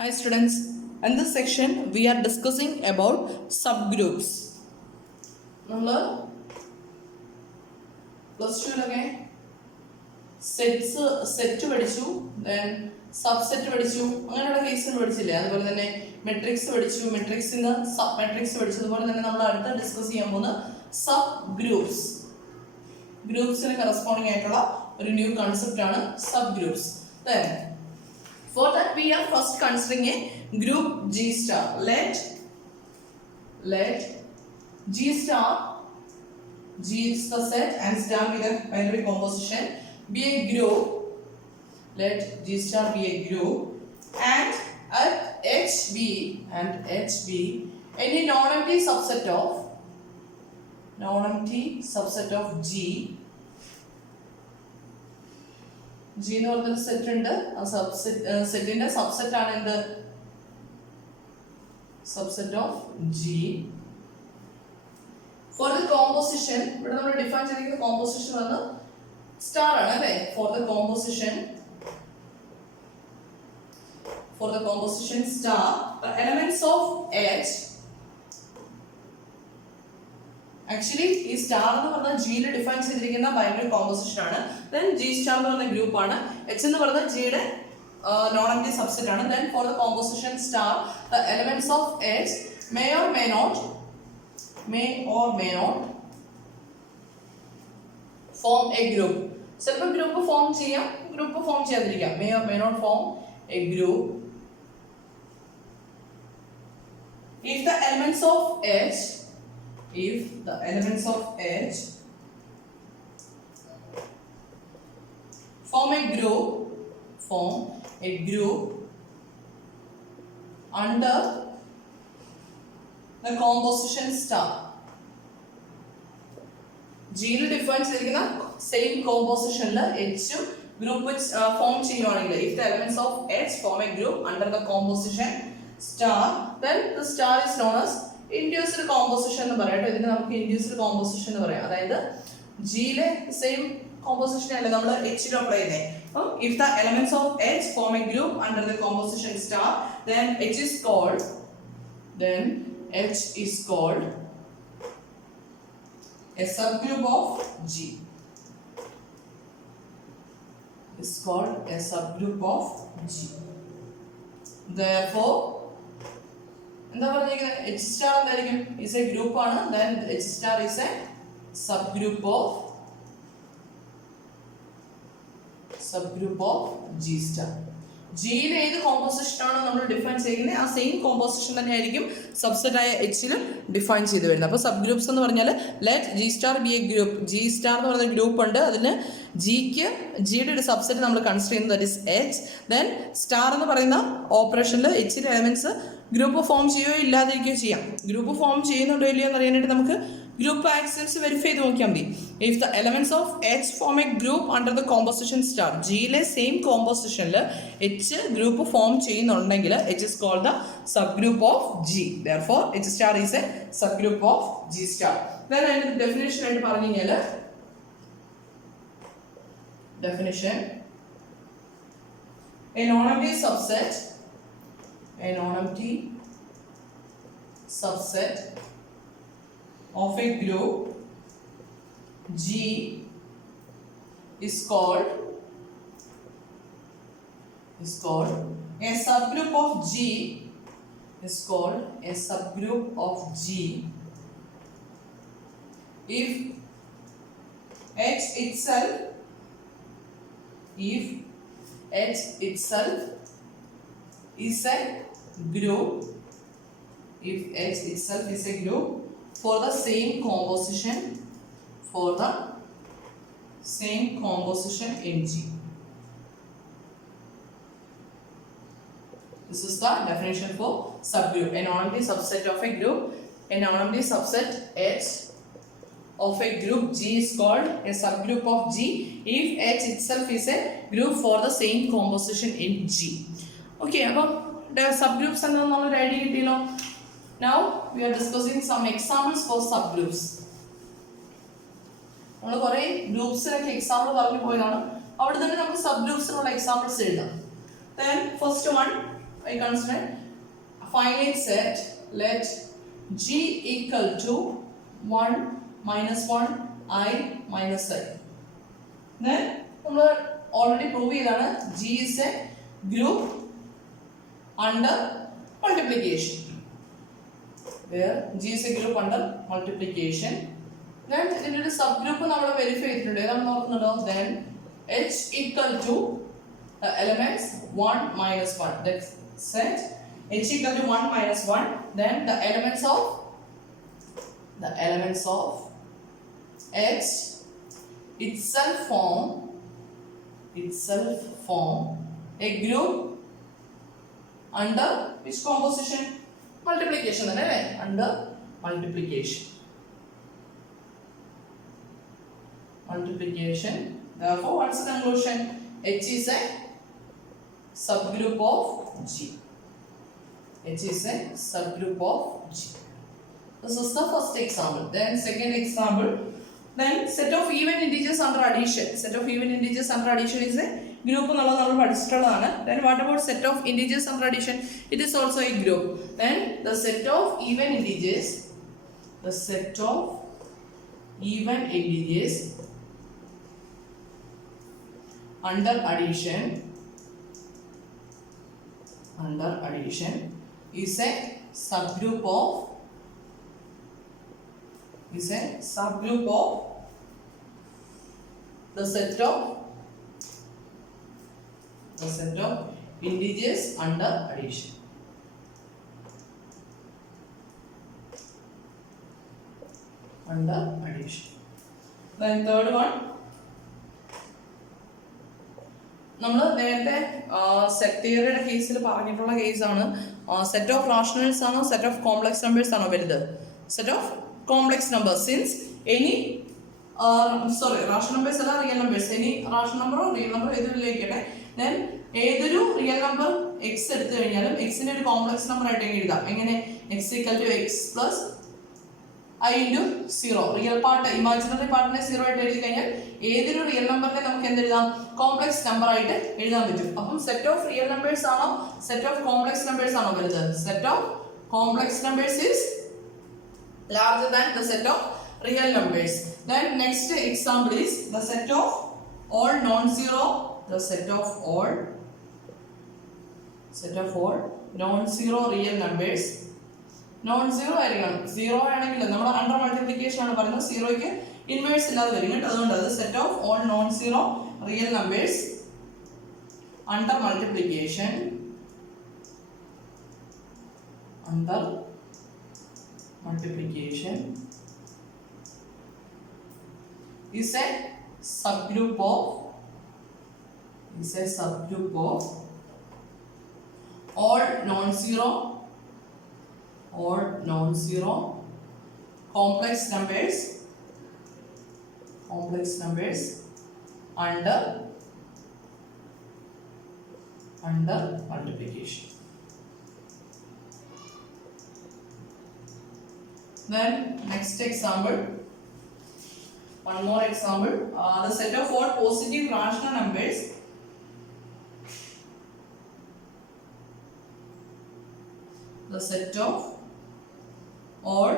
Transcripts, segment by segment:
Hi students, in this section we are discussing about subgroups. നമ്മൾ പ്ലസ് ടുവിലൊക്കെ സെറ്റ് പഠിച്ചു, then subset പഠിച്ചു, അങ്ങനെയുള്ള കേസുകൾ പഠിച്ചില്ലേ. അതുപോലെ തന്നെ മെട്രിക്സ് പഠിച്ചു, മെട്രിക്സിന്റെ സബ് മെട്രിക്സ് പഠിച്ചു. അതുപോലെ തന്നെ നമ്മൾ അടുത്ത ഡിസ്കസ് ചെയ്യാൻ പോകുന്ന സബ് ഗ്രൂപ്പ്സ്, ഗ്രൂപ്പ്സിന് കറസ്പോണ്ടിങ് ആയിട്ടുള്ള ഒരു ന്യൂ കൺസെപ്റ്റ് ആണ് sub groups. Then for that we are first considering a group G star. Let G star, G is the set and star with a binary composition, be a group. Let G star be a group and at HB any non-empty subset of G. G എന്ന് പറഞ്ഞൊരു സെറ്റ് ഉണ്ട്. ആ സെറ്റിന്റെ സബ്സെറ്റ് ആണ് എന്ത്? Subset of G. For the composition, ഇവിടെ നമ്മൾ ഡിഫൈൻ ചെയ്തിരിക്കുന്ന കോമ്പോസിഷൻ വന്ന് സ്റ്റാർ ആണ് അല്ലേ. For the composition star, the elements of H, actually ഈ സ്റ്റാർ എന്ന് പറഞ്ഞാൽ ജിയിൽ ഡിഫൈൻ ചെയ്തിരിക്കുന്ന ബൈനറി കോമ്പോസിഷൻ ആണ്. ദെൻ ജി സ്റ്റാർ എന്ന് പറഞ്ഞ ഗ്രൂപ്പ് ആണ്. എച്ച് എന്ന് പറഞ്ഞാൽ ജിയുടെ നോൺ എംപ്റ്റി സബ്സെറ്റ് ആണ്. Then for the composition star, the elements of H may or may not form a group. ചിലപ്പോൾ ഗ്രൂപ്പ് ഫോം ചെയ്യാം, ഗ്രൂപ്പ് ഫോം ചെയ്യാതിരിക്കാം. may or may not form a group if the elements of H form a group under the composition star. G യിൽ ഡിഫൈൻ ചെയ്തിരിക്കുന്ന സെയിം കോമ്പോസിഷനിൽ എച്ചും group form ചെയ്യുവാണെങ്കിൽ, if the elements of H form a group under the composition star, then the star is known as induced composition എന്ന് പറയാം. ഇതിന് നമുക്ക് induced composition എന്ന് പറയാം. അതായത് ജിയിലെ സെയിം കോമ്പോസിഷൻ അല്ലേ നമ്മൾ എച്ചിലും അപ്ലൈ ചെയ്യുന്നത്. അപ്പം if the elements of H form a group under the composition star, then H is called a subgroup of G. Is called a subgroup of G. Therefore എന്താ പറഞ്ഞിരിക്കുന്നത്? എച്ച് സ്റ്റാർ എന്തായിരിക്കും? Is A group ആണ്. Then H star is A subgroup of G star. ജിയിൽ ഏത് കോമ്പോസിഷൻ ആണോ നമ്മൾ ഡിഫൈൻ ചെയ്യുന്നത്, ആ സെയിം കോമ്പോസിഷൻ തന്നെ ആയിരിക്കും സബ്സെറ്റ് ആയ എച്ചിലും ഡിഫൈൻ ചെയ്ത് വരുന്നത്. അപ്പോൾ സബ് ഗ്രൂപ്പ്സ് എന്ന് പറഞ്ഞാൽ let G star B A group. G star എന്ന് പറയുന്ന ഗ്രൂപ്പ് ഉണ്ട്. അതിന് ജിയുടെ ഒരു സബ്സെറ്റ് നമ്മൾ കൺസിഡർ ചെയ്യുന്നത്, that is H. Then star എന്ന് പറയുന്ന ഓപ്പറേഷനിൽ എച്ചിന്റെ എലമെന്റ്സ് ഗ്രൂപ്പ് ഫോം ചെയ്യുകയോ ഇല്ലാതിരിക്കുകയോ ചെയ്യാം. ഗ്രൂപ്പ് ഫോം ചെയ്യുന്നുണ്ടോ ഇല്ലയോ എന്ന് അറിയാനായിട്ട് നമുക്ക് ഗ്രൂപ്പ് ആക്സൻസ് വെരിഫൈ ചെയ്ത് നോക്കിയാൽ മതി. If the elements of H form a group under the composition star, ജിയിലെ സെയിം കോമ്പോസിഷനിൽ എച്ച് ഗ്രൂപ്പ് ഫോം ചെയ്യുന്നുണ്ടെങ്കിൽ H is called the subgroup of G. Therefore H star is a subgroup of G star. Then അതിന്റെ definition ആയിട്ട് പറഞ്ഞു കഴിഞ്ഞാൽ, definition, a non-empty subset of a group G is called a subgroup of G if H itself is a group, for the same composition in G. This is the definition for subgroup. A non-empty subset of a group, a non-empty subset H of a group G is called a subgroup of G if H itself is a group for the same composition in G. Okay, അപ്പോൾ subgroups എന്താണെന്ന് നമ്മൾ ഐഡിയ കിട്ടിയല്ലോ. Now we are discussing some examples for subgroups. നമ്മൾ കുറേ ഗ്രൂപ്പ്സിനൊക്കെ എക്സാമ്പിൾ പറഞ്ഞു പോയതാണ്. അവിടെ തന്നെ നമുക്ക് സബ് ഗ്രൂപ്പ്സിനുള്ള എക്സാമ്പിൾസ് എഴുതാം. Then first one, I consider finite set. Let G equal to 1 minus 1 I minus I. Then we already prove that G is a group under multiplication. Where G is a group under multiplication. Then in the subgroup we verify today. Then H equal to the elements 1 minus 1. That's set. H equal to 1 minus 1. Then the elements of H itself form a group under which composition? Multiplication. Under multiplication. Therefore, what's the conclusion? H is a subgroup of G. H is a subgroup of G. This is the first example. Then second example. Then set of even integers under addition. Set of even integers under addition is a group. Then what about set of integers under addition? It is also a group. Then the set of even integers. Under addition is a subgroup of the set of integers under addition. Then third one, നമ്മൾ നേരത്തെ സെറ്റ് തിയറിയുടെ കേസിൽ പറഞ്ഞിട്ടുള്ള കേസാണ്. Set of rationals ആണോ set of complex numbers ആണോ വലുത്? Set of complex numbers. Since any rational numbers അല്ല റിയൽ നമ്പേഴ്സ്, എനി റാഷണൽ നമ്പറോ റിയൽ നമ്പറോ ഏതൊരിലേക്കട്ടെ, ദെൻ ഏതൊരു റിയൽ നമ്പർ എക്സ് എടുത്തു കഴിഞ്ഞാലും എക്സിന്റെ ഒരു കോംപ്ലക്സ് നമ്പർ ആയിട്ട് എഴുതാം. എങ്ങനെ? X equal to x plus I into 0. Real part imaginary പാർട്ടിനെ 0 ആയിട്ട് എഴുതി കഴിഞ്ഞാൽ ഏതൊരു റിയൽ നമ്പറിനെ നമുക്ക് എന്തെഴുതാം? കോംപ്ലക്സ് നമ്പർ ആയിട്ട് എഴുതാൻ പറ്റും. അപ്പം സെറ്റ് ഓഫ് റിയൽ നമ്പേഴ്സ് ആണോ സെറ്റ് ഓഫ് കോംപ്ലക്സ് നമ്പേഴ്സ് ആണോ വലുത്? Set of complex numbers is larger than the set of real numbers. Then next example is the set of all non-zero. The set of all non-zero real numbers. Non-zero ആയിരിക്കണം. സീറോ ആണെങ്കിൽ നമ്മൾ under multiplication ആണ് പറയുന്നത്, സീറോയ്ക്ക് ഇൻവേഴ്സ് ഇല്ലാതെ വരും കേട്ടോ. അതുകൊണ്ട് അത് set of all non zero real numbers under multiplication is a subgroup of all non-zero complex numbers under multiplication. Then next example, one more example, the set of all positive rational numbers all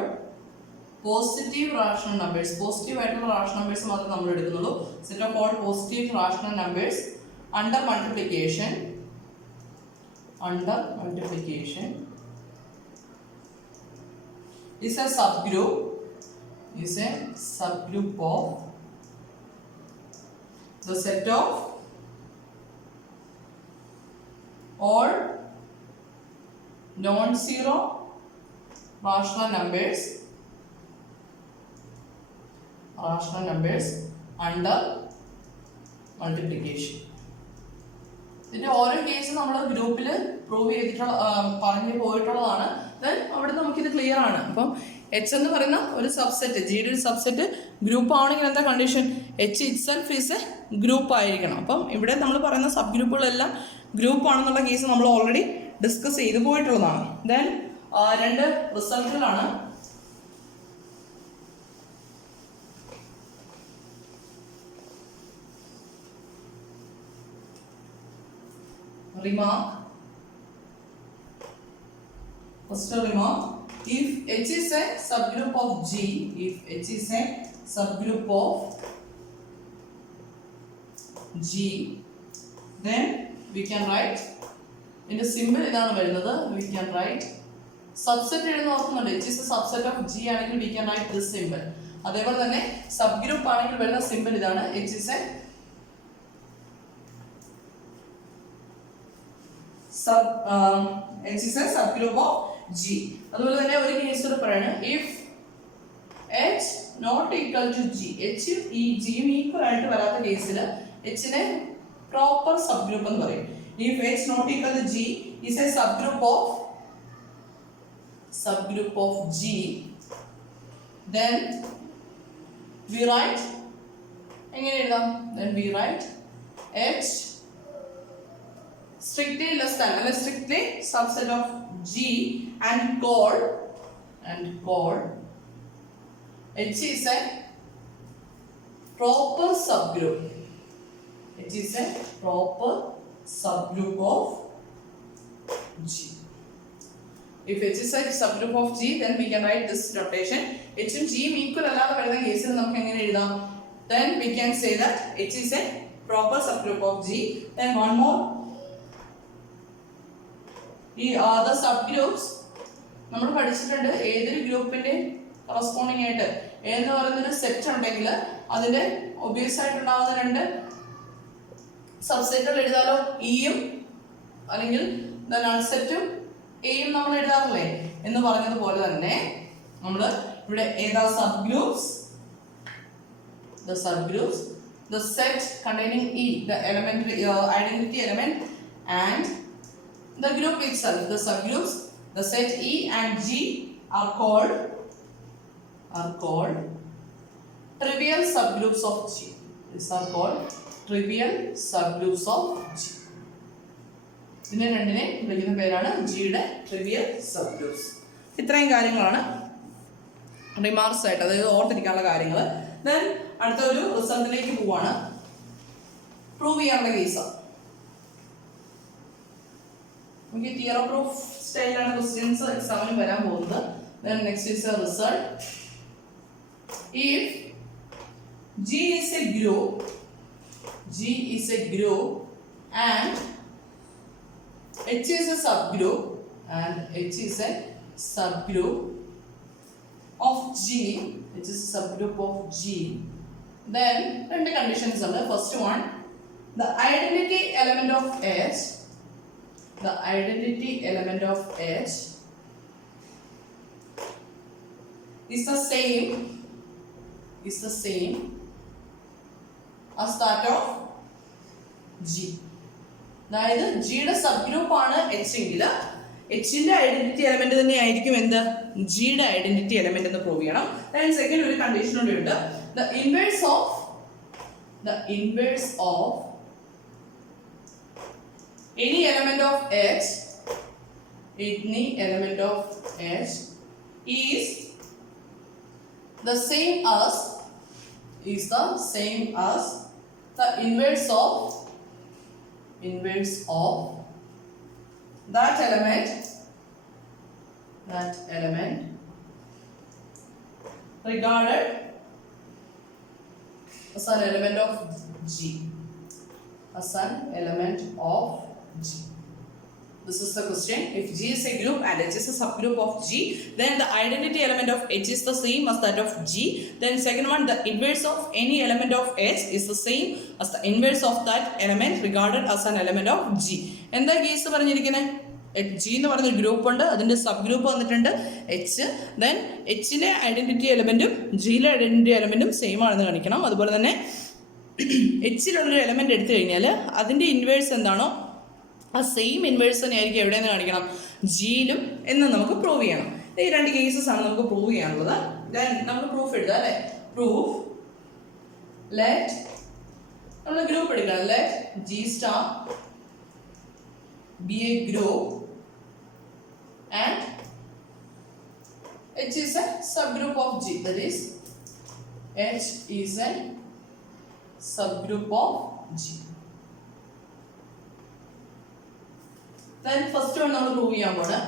positive rational numbers. Positive ആയിട്ടുള്ള rational numbers മാത്രമേ നമ്മൾ എടുക്കുന്നുള്ളൂ. Set of all positive rational numbers under multiplication is a subgroup of the set of all non-zero rational numbers under multiplication. ഇതിന്റെ ഓരോ കേസും നമ്മൾ ഗ്രൂപ്പിൽ പ്രൂവ് ചെയ്തിട്ടുള്ള പറഞ്ഞു പോയിട്ടുള്ളതാണ്. ദെൻ അവിടെ നമുക്കിത് ക്ലിയർ ആണ്. അപ്പം എച്ച് എന്ന് പറയുന്ന ഒരു സബ്സെറ്റ്, ജിയുടെ ഒരു സബ്സെറ്റ് ഗ്രൂപ്പ് ആണെങ്കിൽ എന്താ condition? H itself is A group ആയിരിക്കണം. അപ്പം ഇവിടെ നമ്മൾ പറയുന്ന സബ് ഗ്രൂപ്പുകളെല്ലാം ഗ്രൂപ്പ് ആണെന്നുള്ള കേസ് നമ്മൾ ഓൾറെഡി ഡിസ്കസ് ചെയ്തു പോയിട്ടുള്ളതാണ്. ദെൻ രണ്ട് റിസൾട്ടുകളാണ്. Remark, First remark, if H is a subgroup of G, if H is a subgroup of G, then we can write in the symbol idana varunathu, we can write subset എഴുതുന്ന ഓർക്കുന്നുണ്ട്. H is a subset of G ആണെങ്കിൽ we can write this symbol. അതേപോലെ തന്നെ സബ്ഗ്രൂപ്പ് ആണെങ്കിൽ വരുന്ന സിമ്പിൾ ഇതാണ്, H is a subgroup of G. അതുപോലെ തന്നെ ഒരു കേസ് കൂടെ പറയാണ്, if H not equal to G, H ഈ G ഈക്വൽ ആയിട്ട് വരാത്ത കേസിൽ H നെ പ്രോപ്പർ സബ്ഗ്രൂപ്പ് എന്ന് പറയും. If H not equal to G is a subgroup of G, then we write എങ്ങനെ എഴുതാം? Then we write H strictly less than and strictly subset of G and call H is a proper subgroup. H is a proper subgroup of G. If H is a subgroup of G, then we can write this notation. H and G equal അല്ലാതെ വരുന്ന കേസിൽ നമുക്ക് എങ്ങനെ എഴുതാം? Then we can say that H is a proper subgroup of G. Then one more. The subgroups നമ്മൾ പഠിച്ചിട്ടുണ്ട്, ഏതൊരു ഗ്രൂപ്പിന്റെ കറസ്പോണ്ടിങ് ആയിട്ട് എന്ന് പറയുന്നൊരു സെറ്റ് ഉണ്ടെങ്കിൽ അതിന്റെ ഒബ്വിയസ് ആയിട്ടുണ്ടാവുന്ന രണ്ട് സബ്സെറ്റുകൾ എഴുതാലോ, ഇയും അല്ലെങ്കിൽ നൾ സെറ്റും എയും നമ്മൾ എഴുതാറില്ലേ എന്ന് പറഞ്ഞതുപോലെ തന്നെ നമ്മൾ ഇവിടെ ഏതാ subgroups, the set containing E, the elementary identity element, and the group itself, the subgroups, the set E and G are called trivial subgroups of G. These are called trivial subgroups of G. ഇതിനെ രണ്ടിനെ വിളിക്കുന്ന പേരാണ് ജിയുടെ ട്രിവിയൽ സബ്ഗ്രൂപ്പ്സ്. ഇത്രയും കാര്യങ്ങളാണ് റിമാർക്സ് ആയിട്ട്, അതായത് ഓർത്തിരിക്കാനുള്ള കാര്യങ്ങൾ. ദെൻ അടുത്ത ഒരു റിസൾട്ടിലേക്ക് പോവാണ്, പ്രൂവ് ചെയ്യാനുള്ള കേസ്. നമുക്ക് തിയറി പ്രൂഫ് സ്റ്റൈലാണ് ക്വസ്റ്റ്യൻസ് എക്സാമിന് വരാൻ പോകുന്നത്. Then next is a result. If G is a group and H is a subgroup of G, which is a subgroup of G, then two conditions are there. First one, the identity element of H is the same as that of G. അതായത് ജിയുടെ സബ്ഗ്രൂപ്പ് ആണ് എച്ച് എങ്കിൽ എച്ചിന്റെ identity element തന്നെ ആയിരിക്കും എന്ത്, ജിയുടെ identity element എന്ന് പ്രൂവ് ചെയ്യണം. സെക്കൻഡ് ഒരു കണ്ടീഷൻ കൂടി ഉണ്ട്, the inverse of any element of H is the same as the inverse of that element regarded as an element of G. This is the question. If G is a group and H is a subgroup of G, then the identity element of H is the same as that of G. Then second one, the inverse of any element of H is the same as the inverse of that element regarded as an element of G. എന്താ case പറഞ്ഞിരിക്കുന്നത്? G എന്ന് പറയുന്ന group ഉണ്ട്, അതിന്റെ subgroup വന്നിട്ടുണ്ട് H. Then Hലെ identity എലമെന്റും ജിയിലെ ഐഡന്റിറ്റി എലമെന്റും സെയിം ആണെന്ന് കാണിക്കണം. അതുപോലെ തന്നെ Hലുള്ളൊരു എലമെന്റ് എടുത്തു കഴിഞ്ഞാൽ അതിന്റെ ഇൻവേഴ്സ് എന്താണോ ആ സെയിം ഇൻവേഴ്സ് തന്നെ ആയിരിക്കും എവിടെയെന്ന് കാണിക്കണം, ജിയിലും എന്ന് നമുക്ക് പ്രൂവ് ചെയ്യണം. ഈ രണ്ട് കേസസ് ആണ് നമുക്ക് പ്രൂവ് ചെയ്യാനുള്ളത്. ദെൻ നമ്മൾ പ്രൂഫ് എഴുതാം അല്ലേ. പ്രൂഫ് ലെറ്റ് നമ്മൾ ഗ്രൂപ്പ് എടുക്കണം. Let G star be a group and H is a subgroup of G. That is H is a subgroup of G. Then first one നമ്മൾ പ്രൂവ് ചെയ്യാൻ പോണ്.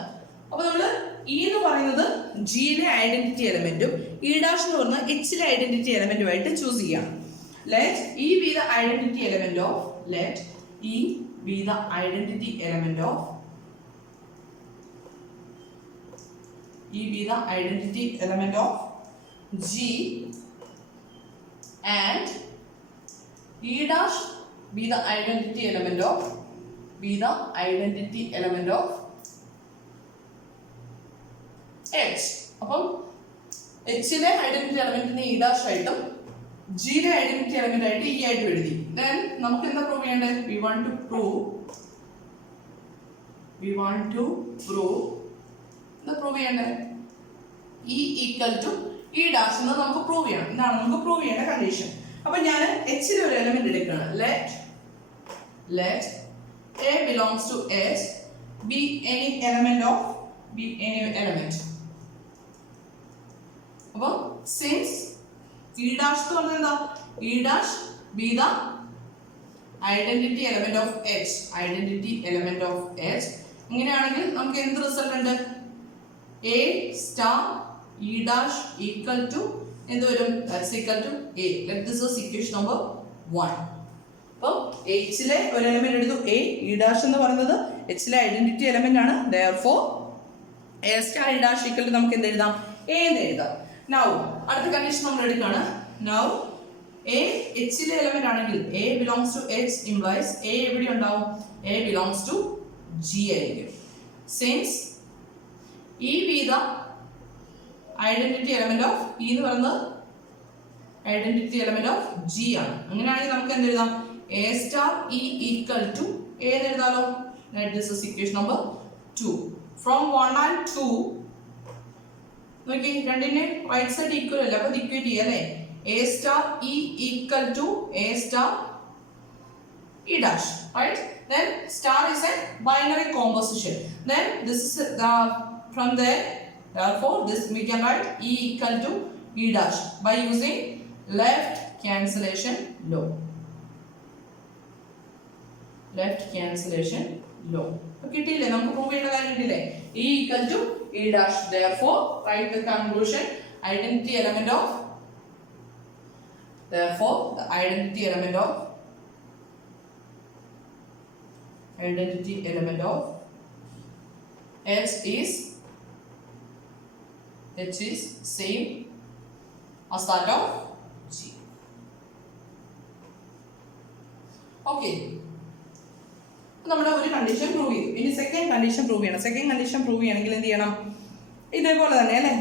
അപ്പൊ നമ്മള് ഇ എന്ന് പറയുന്നത് ജിയിലെ ഐഡന്റിറ്റി എലമെന്റും ഇ ഡാഷ് എന്ന് പറയുന്നത് എച്ചിലെ ഐഡന്റിറ്റി എലമെന്റുമായിട്ട് ചൂസ് ചെയ്യാം. Let E B the identity element of let E B the identity element of E be the identity element of G and E dash be the identity element of H. അപ്പം Hലെ ഐഡന്റിറ്റി എലമെന്റിനെ E dash ആയിട്ടും Gലെ identity element ആയിട്ട് E ആയിട്ട് എഴുതി. Then നമുക്ക് എന്താ പ്രൂവ് ചെയ്യേണ്ടത്? We want to prove എന്താ പ്രൂവ് ചെയ്യേണ്ടത്? E equal to e dash എന്ന് നമുക്ക് പ്രൂവ് ചെയ്യണം. ഇതാണ് നമുക്ക് പ്രൂവ് ചെയ്യേണ്ട കണ്ടീഷൻ. അപ്പൊ ഞാൻ എച്ചിലെ ഒരു എലമെന്റ് എടുക്കുകയാണ്. Let a belongs to H be any element. അപ്പൊ സിൻസ് ഇ ഡാഷ് എന്ന് പറഞ്ഞാൽ എന്താ? E dash be the identity element of H. ഇങ്ങനെയാണെങ്കിൽ നമുക്ക് എന്ത് റിസൾട്ട് ഉണ്ട്? A star E dash equal to എന്ത് വരും? That's equal to A. Let this is equation number 1. അപ്പോൾ Hലെ ഒരു എലമെന്റ് എടുത്തു A. E dash എന്ന് പറയുന്നത് Hലെ ഐഡന്റിറ്റി എലമെന്റ് ആണ്. Therefore A star E dash equal to നമുക്ക് എന്ത് എഴുതാം? A എന്ന് എഴുതാം. Now അടുത്ത കണ്ടീഷൻ നമ്മൾ എടുക്കുകയാണ്. Now A Hലെ എലമെന്റ് ആണെങ്കിൽ A belongs to H implies A എവിടെ ഉണ്ടാവും? A belongs to G ആയിരിക്കും. Since E be the identity element of E എന്ന് പറയുന്നത് ഐഡന്റിറ്റി എലമെന്റ് ഓഫ് G ആണ്. അങ്ങനെയാണെങ്കിൽ നമുക്ക് എന്ത് എഴുതാം? A star E equal to A എന്ന് എഴുതാലോ. This is equation number 2. From 1 and 2 നോക്കി, രണ്ടിനെ റൈറ്റ് സൈഡ് ഈക്വൽ അല്ല, അപ്പൊ ഇക്വേറ്റ് ചെയ്യാം അല്ലേ? A star E equal to A star E dash, right? Then star is a binary composition. Then this is from there, therefore this we can write E equal to E dash by using left cancellation law. കിട്ടിയില്ലേ? നമുക്ക് പ്രൂവ് ചെയ്യേണ്ട കാര്യം കിട്ടിയില്ലേ? E equal to E dash. Therefore write the conclusion identity element of H is same as that of G. Okay. നമ്മുടെ ഒരു condition prove ചെയ്തു. ഇനി second condition prove ചെയ്യണം. സെക്കൻഡ് കണ്ടീഷൻ പ്രൂവ് ചെയ്യണമെങ്കിൽ എന്ത് ചെയ്യണം? ഇതേപോലെ തന്നെ അല്ലേ?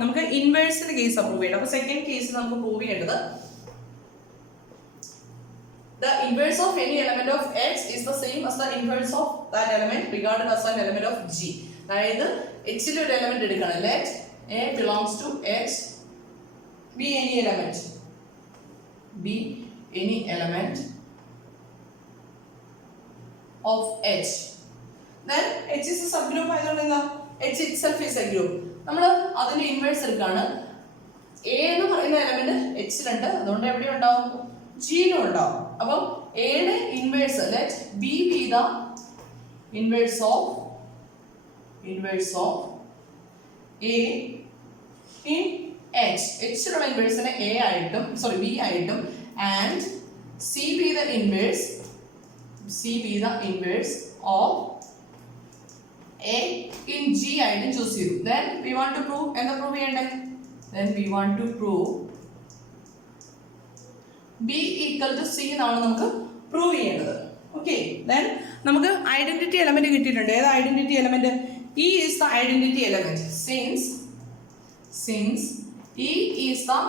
നമുക്ക് ഇൻവേഴ്സിന്റെ കേസ് പ്രൂവ് ചെയ്യണം. അപ്പൊ സെക്കൻഡ് കേസ് നമുക്ക് പ്രൂവ് ചെയ്യേണ്ടത് the inverse of any element of H is the same as the inverse of that element regarded as an element of G. അതായത് Hലെ ഒരു എലമെന്റ് എടുക്കണം. Let A belongs to H be any element of H. Then H is a subgroup ആയതുകൊണ്ട് എന്താ? H itself is a group. നമ്മൾ അതിന്റെ ഇൻവേഴ്സ് എടുക്കുകയാണ്. A എന്ന് പറയുന്ന എലമെന്റ് Hലുണ്ട്, അതുകൊണ്ട് എവിടെ ഉണ്ടാവും? Gയിലും ഉണ്ടാവും. അപ്പം എയുടെ inverse let B be the inverse of A in H. എച്ചിലുള്ള ഇൻവേഴ്സിനെ എ ആയിട്ടും ബി ആയിട്ടും and C be the inverse of A in G ആയിട്ടും ചൂസ് ചെയ്തു. Then we want to prove എന്താ പ്രൂവ് ചെയ്യണ്ടേ? Then we want to prove B equal to C എന്നാണ് നമുക്ക് പ്രൂവ് ചെയ്യേണ്ടത്. ഓക്കെ, ദെൻ നമുക്ക് ഐഡന്റിറ്റി എലമെന്റ് കിട്ടിയിട്ടുണ്ട്. ഏതാ identity element? E is the identity element. Since E is the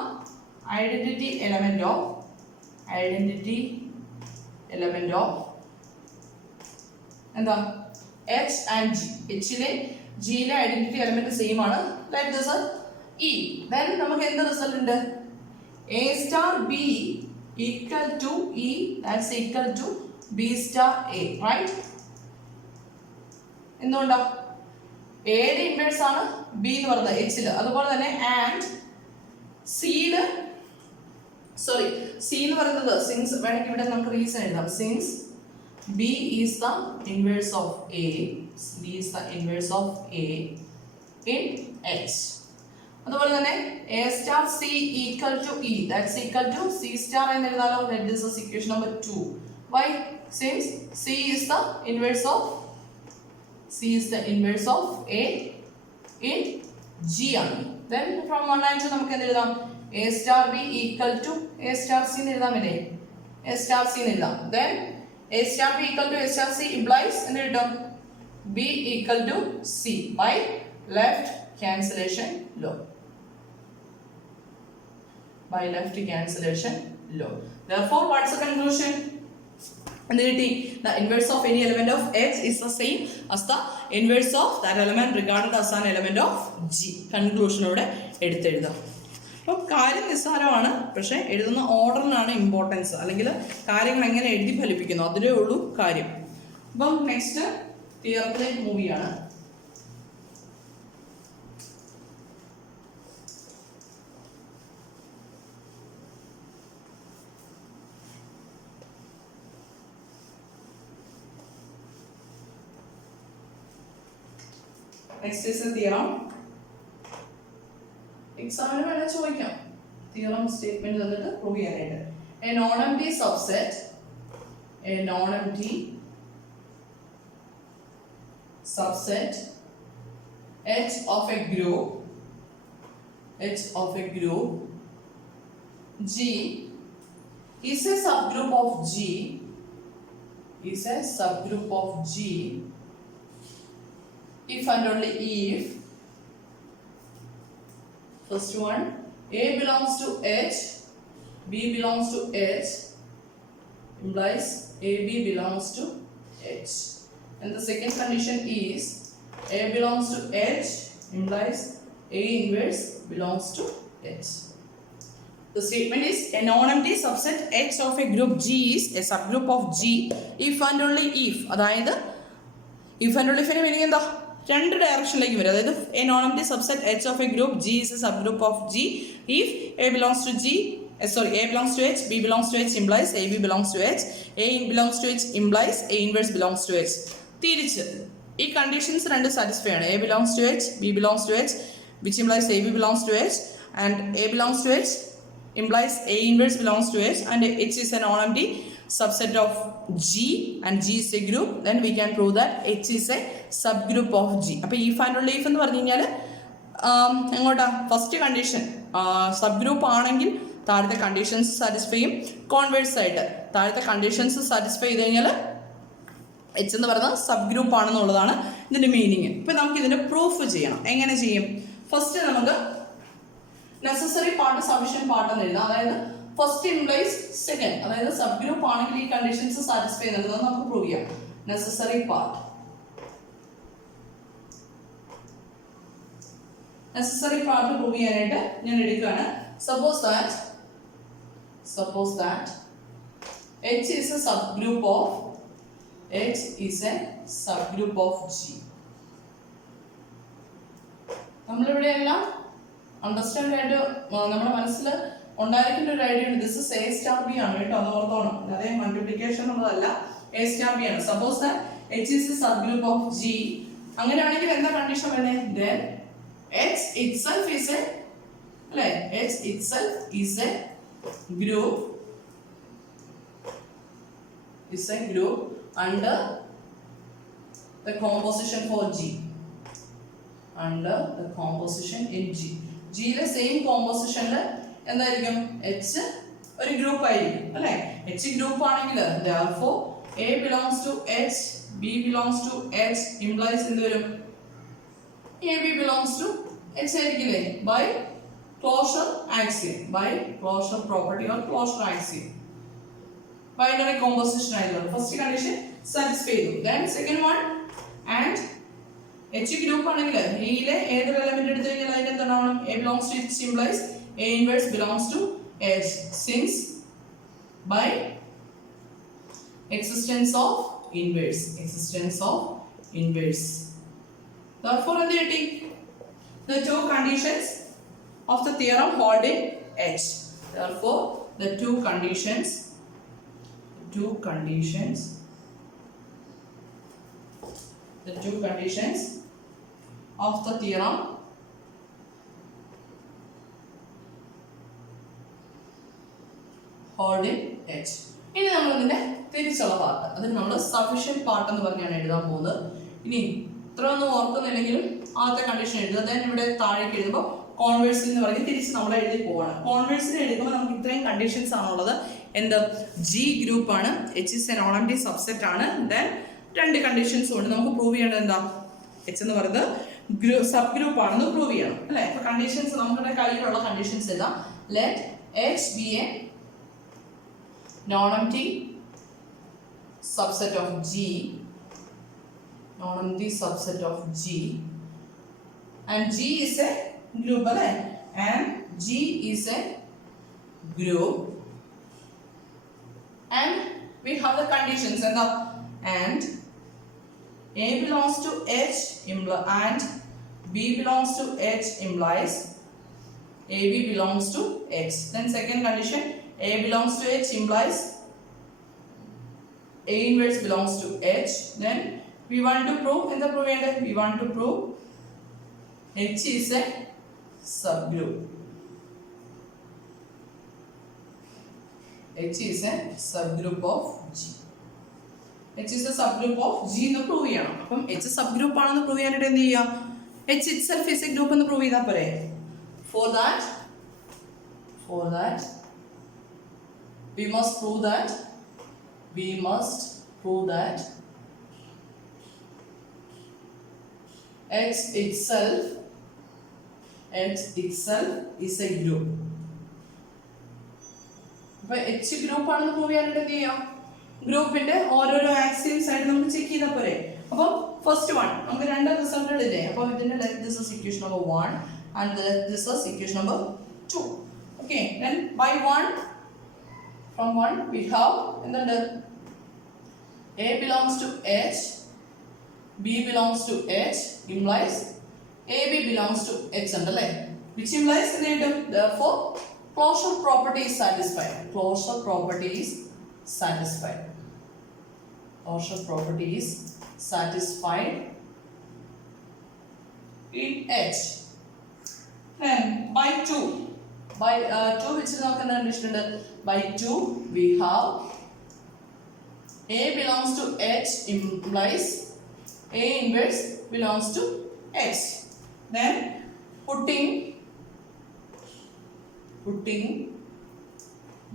identity element of എന്താ? H and G. Hലെ Gയിലെ ഐഡന്റിറ്റി എലമെന്റ് സെയിം ആണ്. Like this E. Then നമുക്ക് എന്ത് റിസൾട്ട് ഉണ്ട്? A star B equal to E, that's equal to B star A, right? എന്തുകൊണ്ടാ? എയുടെ ഇൻവേഴ്സ് ആണ് ബി എന്ന് പറയുന്നത് എച്ചില്. അതുപോലെ തന്നെ ആൻഡ് സിയില് സി എന്ന് പറയുന്നത് സിൻസ് വേണമെങ്കിൽ ഇവിടെ നമുക്ക് റീസൺ എഴുതാം. Since B is the inverse of A B is the inverse of A in H. അതുപോലെ തന്നെ A star C equal to E, that's equal to C star എന്ന് എഴുതാലോ. This is equation number 2. Why? Since C is the inverse of A in G ആണ്. Then from 1 and 2 നമുക്ക് എന്ത് എഴുതാം? A star B equal to A star C എന്ന് എഴുതാമല്ലേ? A star C എന്ന് എഴുതാം. Then A star B equal to A star C implies എന്ത് കിട്ടും? B equal to C by left cancellation law. By left cancellation law. Therefore, what is the conclusion? The inverse of any element of H is the same as the inverse of that element regarded as an element of G. Conclusion ഇവിടെ എടുത്തെഴുതാം. അപ്പോൾ കാര്യം നിസ്സാരമാണ്, പക്ഷേ എഴുതുന്ന ഓർഡറിനാണ് ഇമ്പോർട്ടൻസ്, അല്ലെങ്കിൽ കാര്യങ്ങൾ എങ്ങനെ എഴുതി ഫലിപ്പിക്കുന്നു അതിലേ ഉള്ളൂ കാര്യം. അപ്പം നെക്സ്റ്റ് തിയറത്തിലേക്ക് മൂവ് ചെയ്യാണ്. Next is a theorem. എക്സാമിന് വേണേൽ ചോദിക്കാം തിയറം സ്റ്റേറ്റ്മെന്റ് തന്നിട്ട് പ്രൂവ് ചെയ്യാനായിട്ട്. A non-empty subset H of a group G is a subgroup of G if and only if first one A belongs to H, B belongs to H implies AB belongs to H, and the second condition is A belongs to H implies A inverse belongs to H. The statement is a non-empty subset H of a group G is a subgroup of G if and only if. അതായത് if and only if ന്റെ മീനിങ് എന്താ? രണ്ട് ഡയറക്ഷനിലേക്ക് വരും. അതായത് A non empty subset H of a group G is a subgroup of G if A belongs to H, B belongs to H implies AB belongs to H, A belongs to H implies A inverse belongs to H. തിരിച്ച് ഈ കണ്ടീഷൻസ് രണ്ട് സാറ്റിസ്ഫൈ ആണ്. A belongs to H, B belongs to H, which implies AB belongs to H, and A belongs to H implies A inverse belongs to H, and H is a non-empty subset of G and G is a group, then we can prove that H is a subgroup of G. അപ്പോൾ if and only if എന്ന് പറഞ്ഞു കഴിഞ്ഞാൽ എങ്ങോട്ടാ? First condition sub group ആണെങ്കിൽ താഴത്തെ conditions satisfy ചെയ്യും. കോൺവേഴ്സ് ആയിട്ട് താഴത്തെ കണ്ടീഷൻസ് സാറ്റിസ്ഫൈ ചെയ്ത് കഴിഞ്ഞാൽ H എന്ന് പറയുന്നത് സബ് ഗ്രൂപ്പ് ആണെന്നുള്ളതാണ് ഇതിന്റെ മീനിങ്. ഇപ്പം നമുക്ക് ഇതിന്റെ പ്രൂഫ് ചെയ്യണം. എങ്ങനെ ചെയ്യും? ഫസ്റ്റ് നമുക്ക് നെസസറി പാർട്ട് സഫിഷ്യന്റ് പാർട്ട് എന്ന് എഴുതാം. അതായത് ഫസ്റ്റ് ഇംപ്ലൈസ് സെക്കൻഡ്, അതായത് സബ് ഗ്രൂപ്പ് ആണെങ്കിൽ ഈ കണ്ടീഷൻസ് സാറ്റിസ്ഫൈ ചെയ്യുന്നത് നമുക്ക് പ്രൂവ് ചെയ്യാം. നെസസറി പാർട്ട് പ്രൂവ് ചെയ്യാനായിട്ട് ഞാൻ എടുക്കുകയാണ്. Suppose that H is a subgroup of G. നമ്മളിവിടെ എല്ലാം അണ്ടർസ്റ്റാൻഡ് ആയിട്ട് നമ്മുടെ മനസ്സിൽ ഉണ്ടായിരിക്കുന്ന ഒരു ഐഡിയ ഉണ്ട്. This is A star B ആണ് കേട്ടോ, അത് ഓർത്തോണം. അതായത് മൾട്ടിപ്ലിക്കേഷൻ ഉള്ളതല്ല, A star B ആണ്. Suppose that H is a subgroup of G. അങ്ങനെയാണെങ്കിൽ എന്താ കണ്ടീഷൻ വേണേ? Then H itself is a group under the composition for G. Under the composition in G. G യിലെ സെയിം കോമ്പോസിഷനിൽ എന്തായിരിക്കും? H ഒരു ഗ്രൂപ്പ് ആയിരിക്കും അല്ലേ? H ഗ്രൂപ്പ് ആണെങ്കിൽ therefore A belongs to H, B belongs to H implies എന്ത് വരും? AB belongs to H ആയിരിക്കില്ലേ? By closure axiom, by closure property or closure axiom. Binary composition ആയതുകൊണ്ട് ഫസ്റ്റ് കണ്ടീഷൻ സാറ്റിസ്ഫൈ ചെയ്തു. Then second one, and H group ആണെങ്കിൽ എയിലെ ഏതൊരു എലമെന്റ് എടുത്തു കഴിഞ്ഞാൽ അതിന്റെ എന്താണ്? A belongs to H implies A inverse belongs to H, since by existence of inverse. Therefore എന്ത് കിട്ടി? The two conditions of the theorem hold in H. Therefore the two conditions the two conditions of the theorem hold in H. ഇനി നമ്മൾ ഇതിന്റെ തിരിച്ചുള്ള പാർട്ട്, അതിന് നമ്മൾ sufficient part എന്ന് പറഞ്ഞാണ് എഴുതാൻ പോകുന്നത്. ഇനി ഇത്രയൊന്നും ഓർക്കുന്നില്ലെങ്കിലും ആദ്യത്തെ കണ്ടീഷൻ എഴുതുക. ദെൻ ഇവിടെ താഴേക്ക് എഴുതുമ്പോൾ കോൺവേഴ്സിൽ എന്ന് പറഞ്ഞ് തിരിച്ച് നമ്മൾ എഴുതി പോവാണ്. കോൺവേഴ്സിൽ എഴുതുമ്പോൾ നമുക്ക് ഇത്രയും കണ്ടീഷൻസ് ആണുള്ളത്. എന്ത് ജി ഗ്രൂപ്പ് ആണ്, H is A non empty subset ആണ്. ദെൻ രണ്ട് കണ്ടീഷൻസും ഉണ്ട്. നമുക്ക് പ്രൂവ് ചെയ്യേണ്ടത് എന്താ, എച്ച് എന്ന് പറയുന്നത് സബ് ഗ്രൂപ്പ് ആണെന്ന് പ്രൂവ് ചെയ്യണം അല്ലെ. അപ്പൊ കണ്ടീഷൻസ് നമ്മുടെ കയ്യിലുള്ള കണ്ടീഷൻസ് എഴുതാം. Let H B A non-empty subset of G, non-empty subset of G, and G is a group, right? And G is a group, and we have the conditions and A belongs to H and B belongs to H implies AB belongs to H. Then second condition, A belongs to H implies A inverse belongs to H. Then we want to prove, in the proof we want to prove H is a subgroup. H is a subgroup of G. H is a subgroup of G എന്ന് പ്രൂവ് ചെയ്യണം. അപ്പം H subgroup ആണെന്ന് പ്രൂവ് ചെയ്യാനായിട്ട് എന്ത് ചെയ്യാം, H itself is a group എന്ന് പ്രൂവ് ചെയ്താൽ പോരെ. For that we must prove that X itself is a group. അപ്പോൾ H ഗ്രൂപ്പ് ആണെന്ന് പ്രൂവ് ചെയ്യാനായിട്ട് എന്ത് ചെയ്യാം, ഗ്രൂപ്പിന്റെ ഓരോരോ ആക്സിയംസ് ആയിട്ട് നമുക്ക് ചെക്ക് ചെയ്താൽ പോരെ. അപ്പോൾ ഫസ്റ്റ് വൺ നമുക്ക് രണ്ട് റിസൾട്ടുകൾ ഇല്ലേ. അപ്പോൾ ഇതിന്റെ let this is equation number 1 and let this is equation number 2. Okay, then by 1 from 1 we have എന്തുണ്ട്, A belongs to H, B belongs to H implies AB belongs to H ഉണ്ടല്ലേ, which implies എന്ത് കിട്ടും, therefore closure property is satisfied. Closure property is satisfied in H. Then by 2 which നമുക്ക് എന്താ കണ്ടീഷൻ ഉണ്ട്, by 2 we have A belongs to H implies A inverse belongs to H. Then putting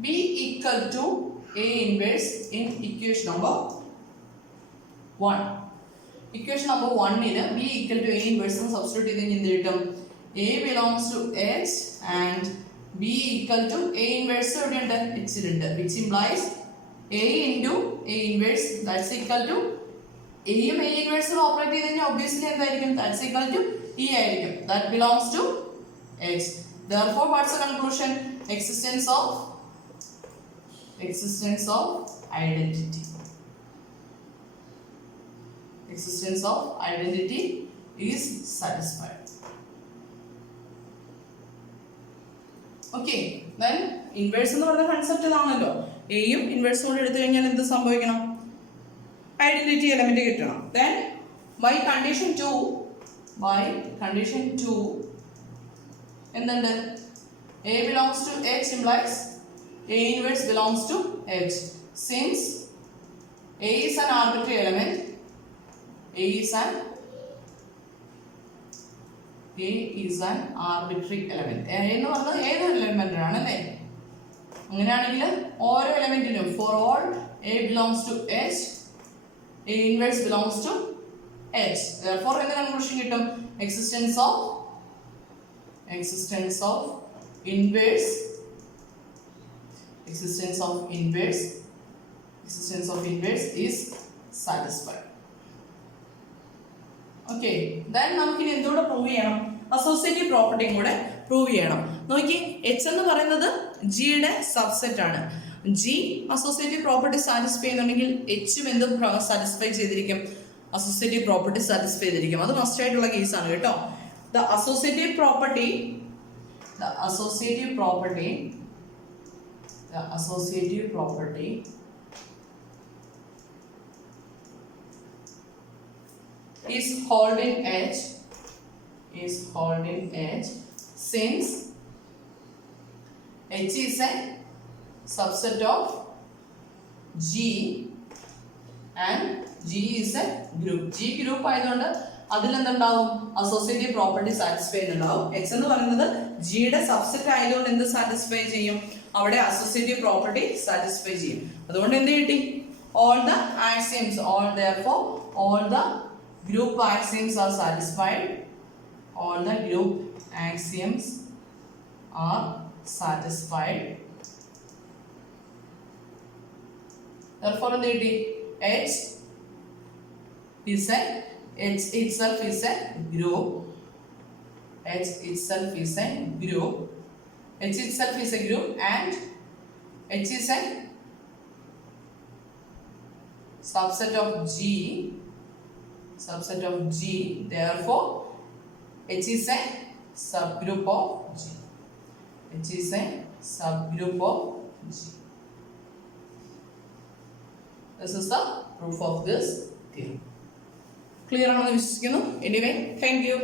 B equal to A inverse in equation number 1. Equation number 1 ൽ B equal to A inverse എന്ന് സബ്സ്റ്റിറ്റ്യൂട്ട് ചെയ്ത് എന്ത് കിട്ടും, A belongs to H and B equal to A inverse എവിടെയുണ്ട്, H ലുണ്ട്, which implies A into A inverse that's equal to A യും A inverse operate ചെയ്ത് കഴിഞ്ഞാൽ obviously എന്തായിരിക്കും, that's equal to E ആയിരിക്കും, that belongs to H. Therefore what's the conclusion, existence of identity. Existence of identity is satisfied. Okay, then inverse എന്ന് പറയുന്ന കൺസെപ്റ്റ് ഇതാണല്ലോ. എയും ഇൻവേഴ്സും കൂടെ എടുത്തു കഴിഞ്ഞാൽ എന്ത് സംഭവിക്കണം, ഐഡന്റിറ്റി എലമെന്റ് കിട്ടണം. Then by condition 2 എന്തുണ്ട്, A belongs to H implies A inverse belongs to H. Since A is an arbitrary element, A is an arbitrary element. A എന്ന് പറഞ്ഞാൽ ഏതൊരു എലമെന്റ് ആണല്ലേ. അങ്ങനെയാണെങ്കിൽ ഓരോ എലമെന്റിനും for all A belongs to H, A inverse belongs to H. Therefore എന്ത് കൺക്ലൂഷൻ കിട്ടും, existence of inverse is satisfied. Okay, then നമുക്ക് ഇനി എന്തുകൂടെ പ്രൂവ് ചെയ്യണം, അസോസിയേറ്റീവ് പ്രോപ്പർട്ടിയും കൂടെ പ്രൂവ് ചെയ്യണം. നോക്കി, H എന്ന് പറയുന്നത് ജിയുടെ സബ്സെറ്റ് ആണ്. ജി അസോസിയേറ്റീവ് പ്രോപ്പർട്ടി സാറ്റിസ്ഫൈ ചെയ്യുന്നുണ്ടെങ്കിൽ എച്ചും എന്തും സാറ്റിസ്ഫൈ ചെയ്തിരിക്കും, അസോസിയേറ്റീവ് പ്രോപ്പർട്ടി സാറ്റിസ്ഫൈ ചെയ്തിരിക്കും. അത് മസ്റ്റ് ആയിട്ടുള്ള കേസാണ് കേട്ടോ. The associative property is holding H since H is a subset of G and G is a group. G group ആയതുകൊണ്ട് അതിൽ എന്തുണ്ടാവും അസോസിയേറ്റീവ് പ്രോപ്പർട്ടി സാറ്റിസ്ഫൈ ഉണ്ടാവും. എക്സ് എന്ന് പറയുന്നത് ജിയുടെ സബ്സെറ്റ് ആയതുകൊണ്ട് എന്ത് സാറ്റിസ്ഫൈ ചെയ്യും, അവിടെ അസോസിയേറ്റീവ് പ്രോപ്പർട്ടി സാറ്റിസ്ഫൈ ചെയ്യും. അതുകൊണ്ട് എന്ത് കിട്ടി, all the axioms, all the group axioms are satisfied. All the group axioms are satisfied. Therefore എന്ത് കിട്ടി, H itself is a group. H itself is a group. H itself is a group and H is a subset of G. Therefore H is a subgroup of G. H is a subgroup of G. This is the proof of this theorem. Clear ആണെന്ന് വിശ്വസിക്കുന്നു. Anyway, thank you.